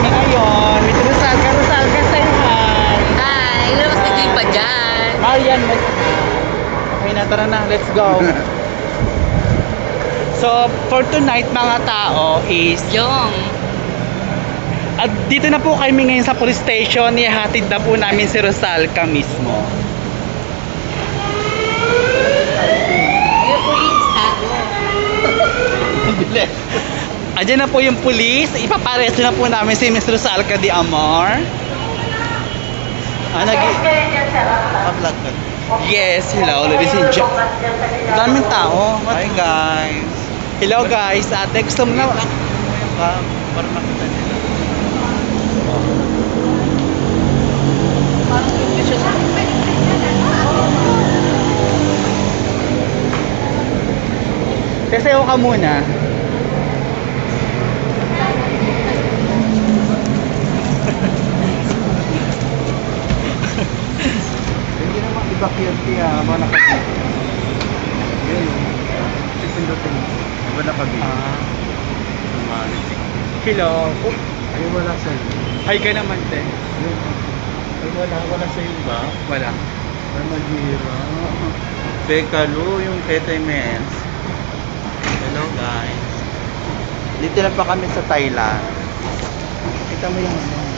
kami ngayon. Miss Rosal ka, say hi. Hi! Ilabas ni Jay pa dyan. Marian, okay na, tara na, let's go. So, for tonight mga tao is Yung. at dito na po kami ngayon sa police station. Ihatid na po namin si Rosalca mismo. Yung police, ha? Andiyan na po yung police. Ipaparesto na po namin si Miss Rosalca de Amor. Pa-vlog ka. Yes, hello ladies and gentlemen. Daming tao. Hi guys. Hello guys. Ate, gusto mo na? Para makita nila. Sasayaw ka muna. Hindi naman i-evacuate niya habang nakabiti. Yun o. Pipindutin. Habang nakabiti. Sumali. Hello. Ay wala sa'yo. Hi ka naman, te. Yun. Ay wala sa'yo ba? Wala. Ay maghira. Teka Lu, yung Ketay Mens. Hello guys. Dito na pa kami sa Thailand. Kita mo yung ano.